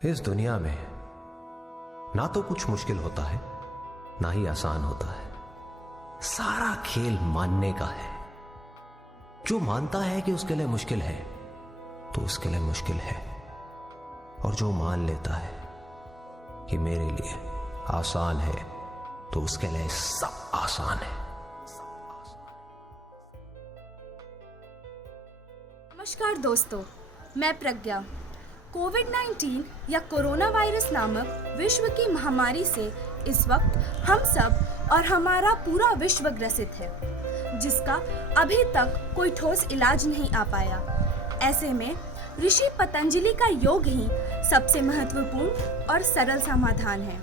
इस दुनिया में ना तो कुछ मुश्किल होता है ना ही आसान होता है। सारा खेल मानने का है। जो मानता है कि उसके लिए मुश्किल है तो उसके लिए मुश्किल है, और जो मान लेता है कि मेरे लिए आसान है तो उसके लिए सब आसान है। नमस्कार दोस्तों, मैं प्रज्ञा। कोविड-19 या कोरोना वायरस नामक विश्व की महामारी से इस वक्त हम सब और हमारा पूरा विश्व ग्रसित है, जिसका अभी तक कोई ठोस इलाज नहीं आ पाया। ऐसे में ऋषि पतंजलि का योग ही सबसे महत्वपूर्ण और सरल समाधान है।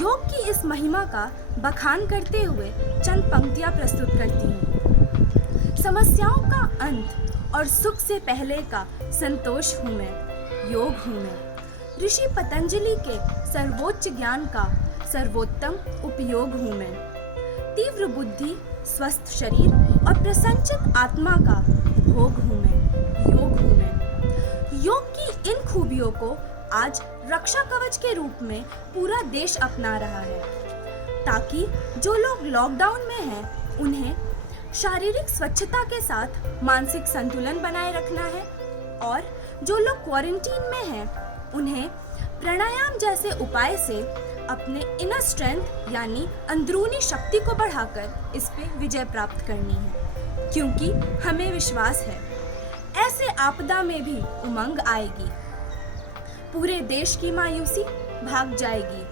योग की इस महिमा का बखान करते हुए चंद पंक्तियां प्रस्तुत करती हूँ। समस्याओं का अंत और सुख से पहले का संतोष हूँ मैं, योग हूँ मैं। ऋषि पतंजलि के सर्वोच्च ज्ञान का सर्वोत्तम उपयोग हूँ मैं। तीव्र बुद्धि, स्वस्थ शरीर और प्रसन्नचित आत्मा का भोग हूँ मैं, योग हूँ मैं। योग की इन खूबियों को आज रक्षा कवच के रूप में पूरा देश अपना रहा है, ताकि जो लोग लॉकडाउन में हैं उन्हें शारीरिक स्वच्छता के साथ मानसिक संतुलन बनाए रखना है, और जो लोग क्वारंटीन में हैं उन्हें प्राणायाम जैसे उपाय से अपने इनर स्ट्रेंथ यानी अंदरूनी शक्ति को बढ़ाकर इस पे विजय प्राप्त करनी है, क्योंकि हमें विश्वास है ऐसे आपदा में भी उमंग आएगी। पूरे देश की मायूसी भाग जाएगी।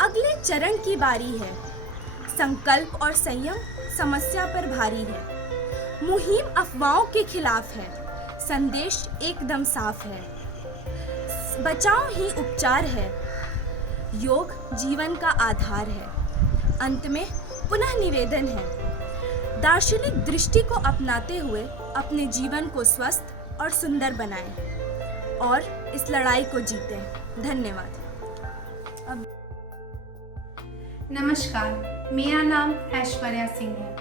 अगले चरण की बारी है। संकल्प और संयम समस्या पर भारी है। मुहिम अफवाहों के खिलाफ है। संदेश एकदम साफ है। बचाव ही उपचार है। योग जीवन का आधार है। अंत में पुनः निवेदन है, दार्शनिक दृष्टि को अपनाते हुए अपने जीवन को स्वस्थ और सुंदर बनाएं और इस लड़ाई को जीतें। धन्यवाद। नमस्कार, मेरा नाम ऐश्वर्या सिंह है।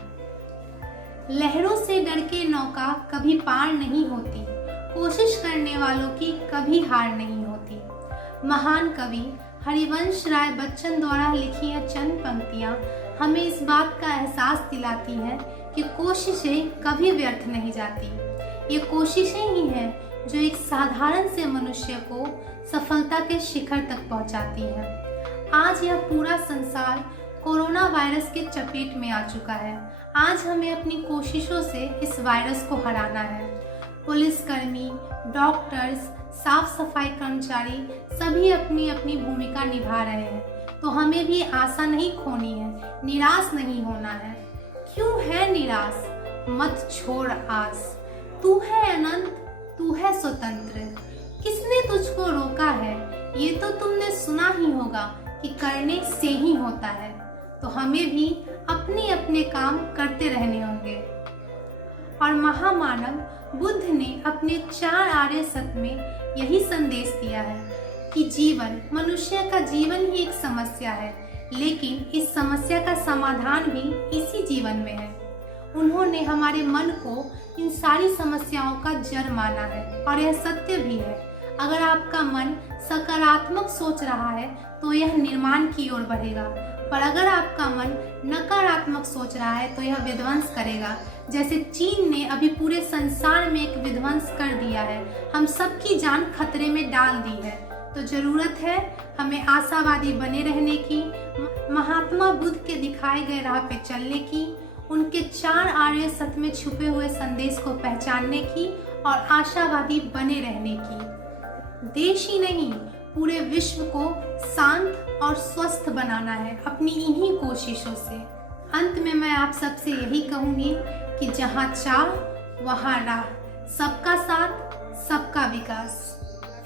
लहरों से डर के नौका कभी पार नहीं होती, कोशिश करने वालों की कभी हार नहीं होती। महान कवि हरिवंश राय बच्चन द्वारा लिखी यह चंद पंक्तियाँ हमें इस बात का एहसास दिलाती हैं कि कोशिशें कभी व्यर्थ नहीं जाती। ये कोशिशें ही हैं जो एक साधारण से मनुष्य को सफलता के शिखर तक पहुंचाती हैं। आज यह पूरा संसार कोरोना वायरस के चपेट में आ चुका है। आज हमें अपनी कोशिशों से इस वायरस को हराना है। पुलिसकर्मी, डॉक्टर्स, साफ सफाई कर्मचारी सभी अपनी अपनी भूमिका निभा रहे हैं, तो हमें भी आशा नहीं खोनी है, निराश नहीं होना है। क्यों है निराश? मत छोड़ आस। तू है अनंत, तू है स्वतंत्र। किसने तुझको रोका है? ये तो तुमने सुना ही होगा कि करने से ही होता है। तो हमें भी अपने अपने काम करते रहने होंगे। और महामानव बुद्ध ने अपने 4 आर्य सत्य में यही संदेश दिया है कि जीवन, मनुष्य का जीवन ही एक समस्या है, लेकिन इस समस्या का समाधान भी इसी जीवन में है। उन्होंने हमारे मन को इन सारी समस्याओं का जड़ माना है, और यह सत्य भी है। अगर आपका मन सकारात्मक सोच रहा है तो यह निर्माण की ओर बढ़ेगा, पर अगर आपका मन नकारात्मक सोच रहा है तो यह विध्वंस करेगा। जैसे चीन ने अभी पूरे संसार में एक विध्वंस कर दिया है, हम सबकी जान खतरे में डाल दी है। तो जरूरत है हमें आशावादी बने रहने की, महात्मा बुद्ध के दिखाए गए राह पे चलने की, उनके 4 आर्य सत्य में छुपे हुए संदेश को पहचानने की और आशावादी बने रहने की। देश ही नहीं, पूरे विश्व को शांत और स्वस्थ बनाना है अपनी इन्हीं कोशिशों से। अंत में मैं आप सबसे यही कहूँगी कि जहाँ चाह वहाँ राह, सबका साथ सबका विकास।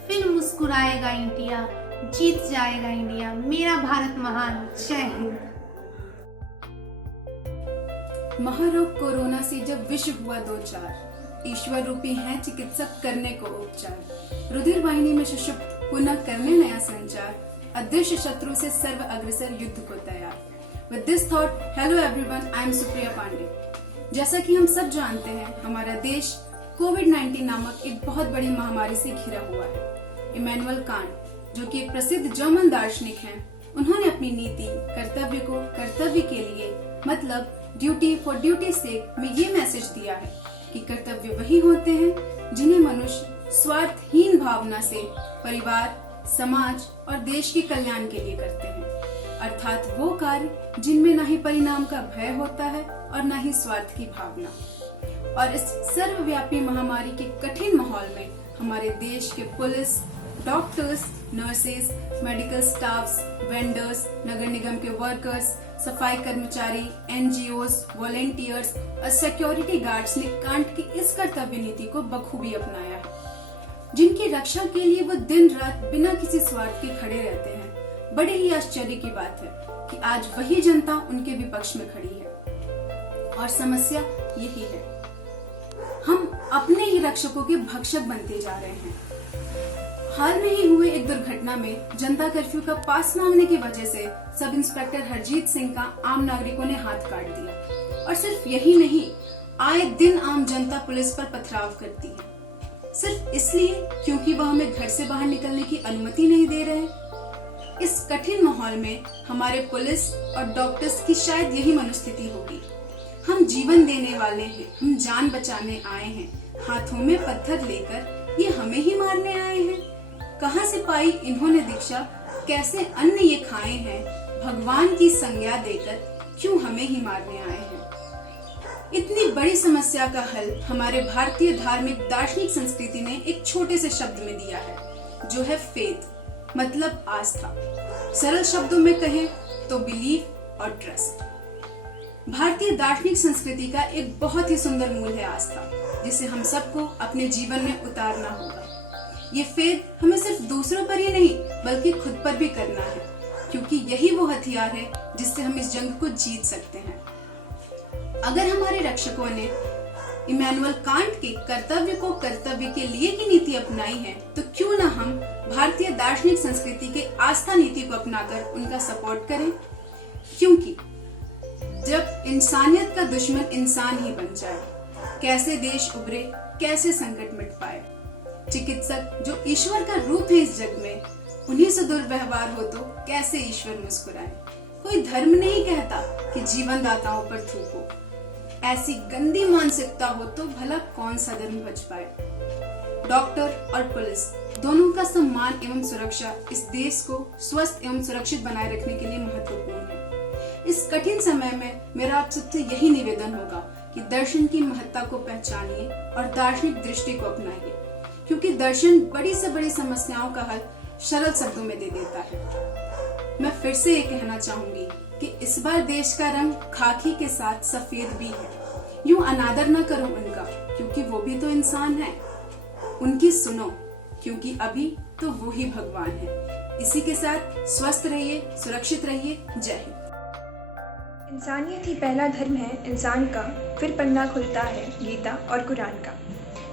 फिर मुस्कुराएगा इंडिया, जीत जाएगा इंडिया, मेरा भारत महान। जय हिंद। महारोग कोरोना से जब विश्व हुआ दो चार, ईश्वर रूपी है चिकित्सक करने को उपचार। रुधिर वाहिनी में सुषुप्त पुनः करने नया संचार, अदृश्य शत्रु से सर्व अग्रसर युद्ध को तैयार। With this thought, hello everyone, I am Supriya Pandey. जैसा कि हम सब जानते हैं, हमारा देश कोविड-19 नामक एक बहुत बड़ी महामारी से घिरा हुआ है। इमैनुअल कांट, जो कि एक प्रसिद्ध जर्मन दार्शनिक हैं, उन्होंने अपनी नीति कर्तव्य को कर्तव्य के लिए मतलब ड्यूटी फॉर ड्यूटी सेक में ये मैसेज दिया है कि कर्तव्य वही होते हैं जिन्हें मनुष्य स्वार्थहीन भावना से परिवार, समाज और देश के कल्याण के लिए करते हैं, अर्थात वो कार्य जिनमें न ही परिणाम का भय होता है और न ही स्वार्थ की भावना। और इस सर्वव्यापी महामारी के कठिन माहौल में हमारे देश के police, doctors, nurses, medical staffs, vendors, नगर निगम के वर्कर्स, सफाई कर्मचारी, एनजीओज, वॉलेंटियर्स और सिक्योरिटी गार्ड्स ने कांट की इस कर्तव्य नीति को बखूबी अपनाया है, जिनकी रक्षा के लिए वो दिन रात बिना किसी स्वार्थ के खड़े रहते हैं। बड़े ही आश्चर्य की बात है कि आज वही जनता उनके विपक्ष में खड़ी है और समस्या यही है, हम अपने ही रक्षकों के भक्षक बनते जा रहे हैं। हाल में ही हुए एक दुर्घटना में जनता कर्फ्यू का पास मांगने की वजह से सब इंस्पेक्टर हरजीत सिंह का आम नागरिकों ने हाथ काट दिया। और सिर्फ यही नहीं, आए दिन आम जनता पुलिस पर पथराव करती है, सिर्फ इसलिए क्योंकि वह हमें घर से बाहर निकलने की अनुमति नहीं दे रहे। इस कठिन माहौल में हमारे पुलिस और डॉक्टर्स की शायद यही मनोस्थिति होगी। हम जीवन देने वाले हैं, हम जान बचाने आए हैं, हाथों में पत्थर लेकर ये हमें ही मारने आए हैं। कहाँ से पाई इन्होंने दीक्षा, कैसे अन्न ये खाए हैं, भगवान की संज्ञा देकर क्यों हमें ही मारने आए हैं। इतनी बड़ी समस्या का हल हमारे भारतीय धार्मिक दार्शनिक संस्कृति ने एक छोटे से शब्द में दिया है, जो है फेथ, मतलब आस्था। सरल शब्दों में कहें तो बिलीव और ट्रस्ट। भारतीय दार्शनिक संस्कृति का एक बहुत ही सुंदर मूल है आस्था, जिसे हम सबको अपने जीवन में उतारना होगा। ये फेथ हमें सिर्फ दूसरों पर ही नहीं बल्कि खुद पर भी करना है, क्योंकि यही वो हथियार है जिससे हम इस जंग को जीत सकते हैं। अगर हमारे रक्षकों ने इमैनुअल कांट के कर्तव्य को कर्तव्य के लिए की नीति अपनाई है, तो क्यों ना हम भारतीय दार्शनिक संस्कृति के आस्था नीति को अपनाकर उनका सपोर्ट करें। क्योंकि जब इंसानियत का दुश्मन इंसान ही बन जाए, कैसे देश उभरे, कैसे संकट मिट पाए। चिकित्सक जो ईश्वर का रूप है इस जग में, उन्हीं से दुर्व्यवहार हो तो कैसे ईश्वर मुस्कुराए। कोई धर्म नहीं कहता कि जीवन दाताओं पर थूको। ऐसी गंदी मानसिकता हो तो भला कौन सा धर्म बच पाए। डॉक्टर और पुलिस दोनों का सम्मान एवं सुरक्षा इस देश को स्वस्थ एवं सुरक्षित बनाए रखने के लिए महत्वपूर्ण है। इस कठिन समय में मेरा आप सबसे यही निवेदन होगा कि दर्शन की महत्ता को पहचानिए और दार्शनिक दृष्टि को अपनाइए, क्योंकि दर्शन बड़ी से बड़ी समस्याओं का हल सरल शब्दों में दे देता है। मैं फिर से ये कहना चाहूंगी कि इस बार देश का रंग खाकी के साथ सफेद भी है। यूं अनादर न करो उनका, क्योंकि वो भी तो इंसान है। उनकी सुनो, क्योंकि अभी तो वो ही भगवान है। इसी के साथ स्वस्थ रहिए, सुरक्षित रहिए। जय हिंद। इंसानियत ही पहला धर्म है इंसान का, फिर पन्ना खुलता है गीता और कुरान का।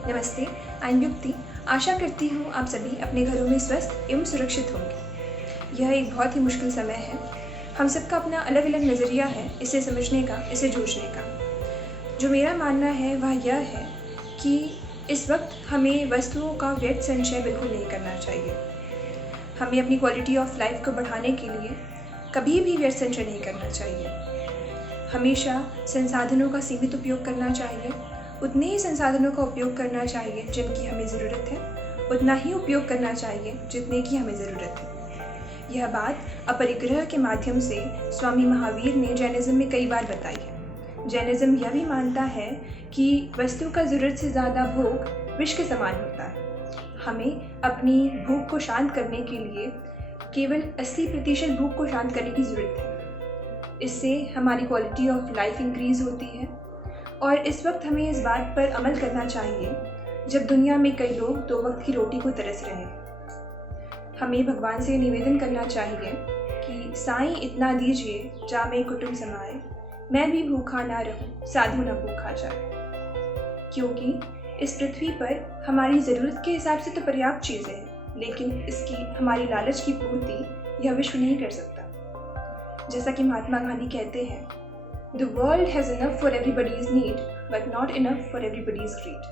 नमस्ते, आई एम युक्ति। आशा करती हूँ आप सभी अपने घरों में स्वस्थ एवं सुरक्षित होंगे। यह एक बहुत ही मुश्किल समय है। हम सबका अपना अलग अलग नज़रिया है इसे समझने का, इसे जूझने का। जो मेरा मानना है वह यह है कि इस वक्त हमें वस्तुओं का व्यर्थ संचय बिल्कुल नहीं करना चाहिए। हमें अपनी क्वालिटी ऑफ लाइफ को बढ़ाने के लिए कभी भी व्यर्थ संचय नहीं करना चाहिए। हमेशा संसाधनों का सीमित उपयोग करना चाहिए। उतने ही संसाधनों का उपयोग करना चाहिए जिनकी हमें ज़रूरत है, उतना ही उपयोग करना चाहिए जितने की हमें ज़रूरत है। यह बात अपरिग्रह के माध्यम से स्वामी महावीर ने जैनिज़्म में कई बार बताई है। जैनिज़्म यह भी मानता है कि वस्तु का ज़रूरत से ज़्यादा भोग विष के समान होता है। हमें अपनी भूख को शांत करने के लिए केवल 80% भूख को शांत करने की ज़रूरत है। इससे हमारी क्वालिटी ऑफ लाइफ इंक्रीज़ होती है। और इस वक्त हमें इस बात पर अमल करना चाहिए जब दुनिया में कई लोग 2 वक्त की रोटी को तरस रहे हैं। हमें भगवान से निवेदन करना चाहिए कि साईं इतना दीजिए जामे कुटुंब समाए, मैं भी भूखा ना रहूं साधु न भूखा जाए। क्योंकि इस पृथ्वी पर हमारी ज़रूरत के हिसाब से तो पर्याप्त चीज़ें हैं, लेकिन इसकी हमारी लालच की पूर्ति यह विश्व नहीं कर सकता। जैसा कि महात्मा गांधी कहते हैं, The world has enough for everybody's need, but not enough for everybody's greed.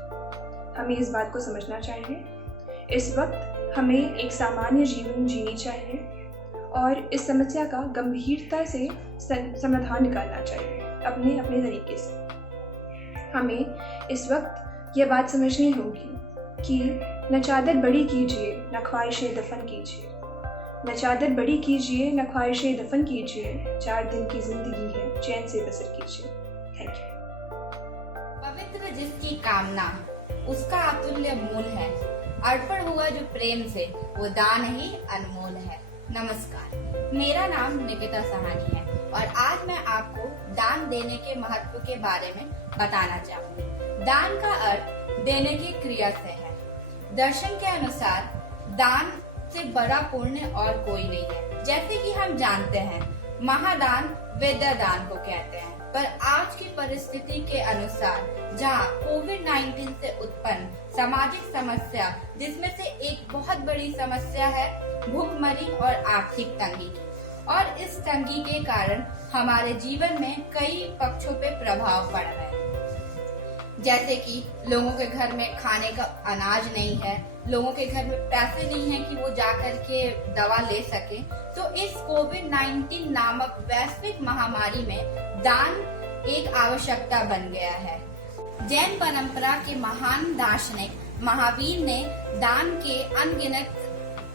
हमें इस बात को समझना चाहिए। इस वक्त हमें एक सामान्य जीवन जीनी चाहिए और इस समस्या का गंभीरता से समाधान निकालना चाहिए अपने अपने तरीके से। हमें इस वक्त यह बात समझनी होगी कि न चादर बड़ी कीजिए न ख्वाहिशें दफन कीजिए, न चादर बड़ी कीजिए न ख्वाहिशें दफन कीजिए, 4 दिन की जिंदगी है चैन से बसर कीजिए। Thank you. पवित्र जिसकी कामना उसका अतुल्य मूल है, अर्पण हुआ जो प्रेम से वो दान ही अनमोल है। नमस्कार, मेरा नाम निकिता सहानी है और आज मैं आपको दान देने के महत्व के बारे में बताना चाहूंगी। दान का अर्थ देने की क्रिया से है। दर्शन के अनुसार दान से बड़ा पुण्य और कोई नहीं है। जैसे कि हम जानते हैं महादान विद्या दान को कहते हैं, पर आज की परिस्थिति के अनुसार जहां कोविड-19 से उत्पन्न सामाजिक समस्या, जिसमें से एक बहुत बड़ी समस्या है भूखमरी और आर्थिक तंगी की, और इस तंगी के कारण हमारे जीवन में कई पक्षों पे प्रभाव पड़ रहा है। जैसे कि लोगों के घर में खाने का अनाज नहीं है, लोगों के घर में पैसे नहीं है कि वो जाकर के दवा ले सके। तो इस कोविड-19 नामक वैश्विक महामारी में दान एक आवश्यकता बन गया है। जैन परंपरा के महान दार्शनिक महावीर ने दान के अनगिनत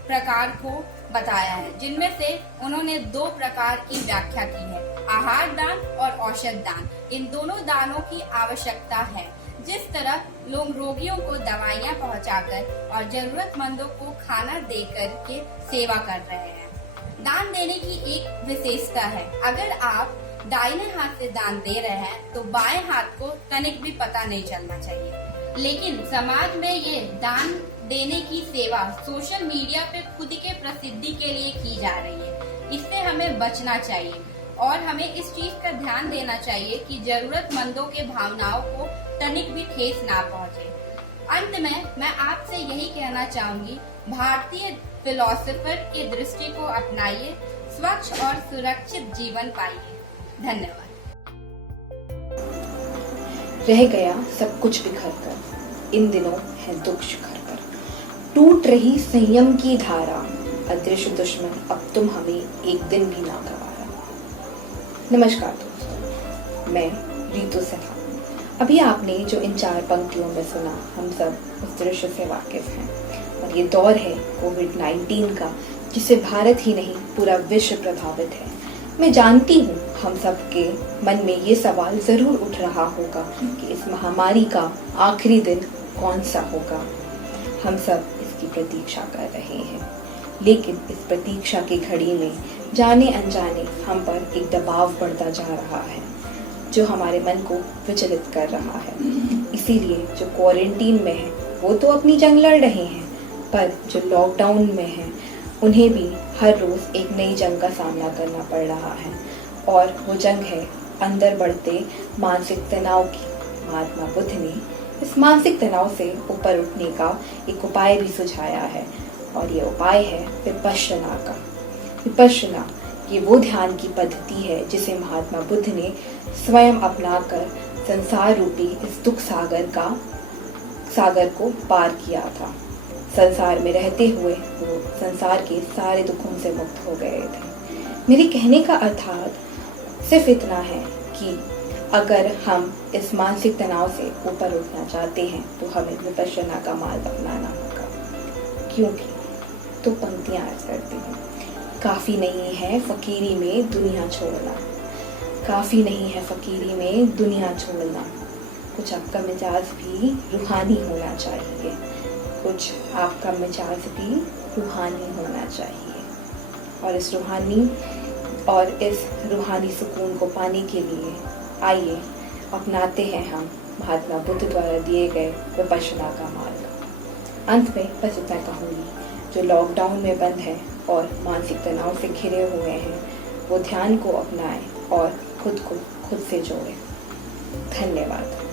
प्रकार को बताया है, जिनमें से उन्होंने 2 प्रकार की व्याख्या की है, आहार दान और औषध दान। इन दोनों दानों की आवश्यकता है। जिस तरह लोग रोगियों को दवाइयां पहुंचाकर और जरूरतमंदों को खाना देकर के सेवा कर रहे हैं। दान देने की एक विशेषता है, अगर आप दाहिने हाथ से दान दे रहे हैं तो बाएं हाथ को तनिक भी पता नहीं चलना चाहिए। लेकिन समाज में ये दान देने की सेवा सोशल मीडिया पे खुद के प्रसिद्धि के लिए की जा रही है। इससे हमें बचना चाहिए और हमें इस चीज का ध्यान देना चाहिए कि जरूरतमंदों के भावनाओं को तनिक भी ठेस ना पहुंचे। अंत में मैं आपसे यही कहना चाहूंगी, भारतीय फिलोसोफर की दृष्टि को अपनाइए, स्वच्छ और सुरक्षित जीवन पाइए। धन्यवाद। रह गया सब कुछ बिखर कर, इन दिनों है दुख शिखर पर, टूट रही संयम की धारा, अदृश्य दुश्मन अब तुम हमें एक दिन भी ना गवारा। नमस्कार दोस्तों, मैं रीतु सिन्हा। अभी आपने जो इन 4 पंक्तियों में सुना, हम सब उस दृश्य से वाकिफ हैं और ये दौर है कोविड-19 का, जिससे भारत ही नहीं पूरा विश्व प्रभावित है। मैं जानती हूँ हम सब के मन में ये सवाल जरूर उठ रहा होगा कि इस महामारी का आखिरी दिन कौन सा होगा। हम सब इसकी प्रतीक्षा कर रहे हैं, लेकिन इस प्रतीक्षा की घड़ी में जाने अनजाने हम पर एक दबाव बढ़ता जा रहा है, जो हमारे मन को विचलित कर रहा है। इसीलिए जो क्वारंटीन में है वो तो अपनी जंग लड़ रहे हैं, पर जो लॉकडाउन में है उन्हें भी हर रोज एक नई जंग का सामना करना पड़ रहा है, और वो जंग है अंदर बढ़ते मानसिक तनाव की। महात्मा बुद्ध ने इस मानसिक तनाव से ऊपर उठने का एक उपाय भी सुझाया है, और ये उपाय है विपश्यना का। विपश्यना ये वो ध्यान की पद्धति है जिसे महात्मा बुद्ध ने स्वयं अपनाकर संसार रूपी इस दुख सागर को पार किया था। संसार में रहते हुए वो संसार के सारे दुखों से मुक्त हो गए थे। मेरे कहने का अर्थात सिर्फ इतना है कि अगर हम इस मानसिक तनाव से ऊपर उठना चाहते हैं तो हमें विपश्यना का मार्ग अपनाना होगा। क्योंकि तो पंक्तियां अर्ज करती हूँ, काफी नहीं है फकीरी में दुनिया छोड़ना, काफी नहीं है फकीरी में दुनिया छोड़ना। कुछ आपका मिजाज भी रूहानी होना चाहिए, कुछ आपका मिजाज भी रूहानी होना चाहिए। और इस रूहानी सुकून को पाने के लिए आइए अपनाते हैं हम महात्मा बुद्ध द्वारा दिए गए विपश्यना का मार्ग। अंत में बस इतना कहूँगी, जो लॉकडाउन में बंद है और मानसिक तनाव से घिरे हुए हैं वो ध्यान को अपनाएं और खुद को खुद से जोड़ें। धन्यवाद।